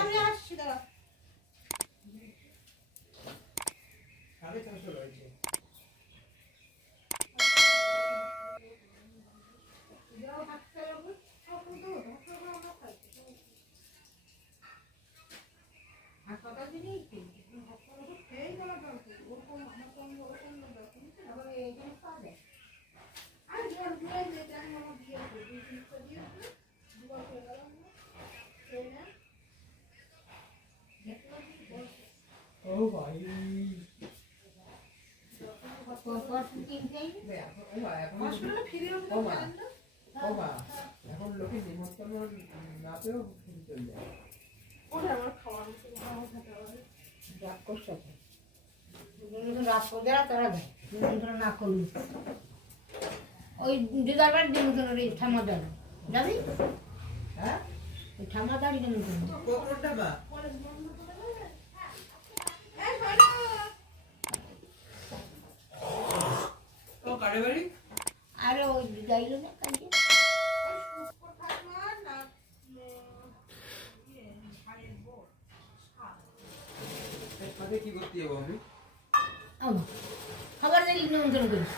আমি আসছি দাঁড়া। 650 রয়েছে। হাসপাতাল দিনেই হাসপাতাল খেয়েই গেল ওরকম আমার সঙ্গে ওরকম আবার এইখানে পাওয়া যায়। আর জল দিয়ে যেটা আমার দিয়ে জিনিসটা দিয়ে দুবার হয়ে গেল ও ভাই এখন লোকে নিমন্ত্রণ না পেয়েও চলে যায়। রাত করে তারা দেয় নিমন্ত্রণ না করবি ওই দিদারবার নিমন্ত্রণ ঠামা যাবে যাবি? হ্যাঁ ওই ঠামা দাঁড়ি নিমন্ত্রণ কোনটা মা ও কারে বাড়ি আরে ওই যাইল না কালকে কি করতে যাবো আমি খাবার দিলি নিমন্ত্রণ করিস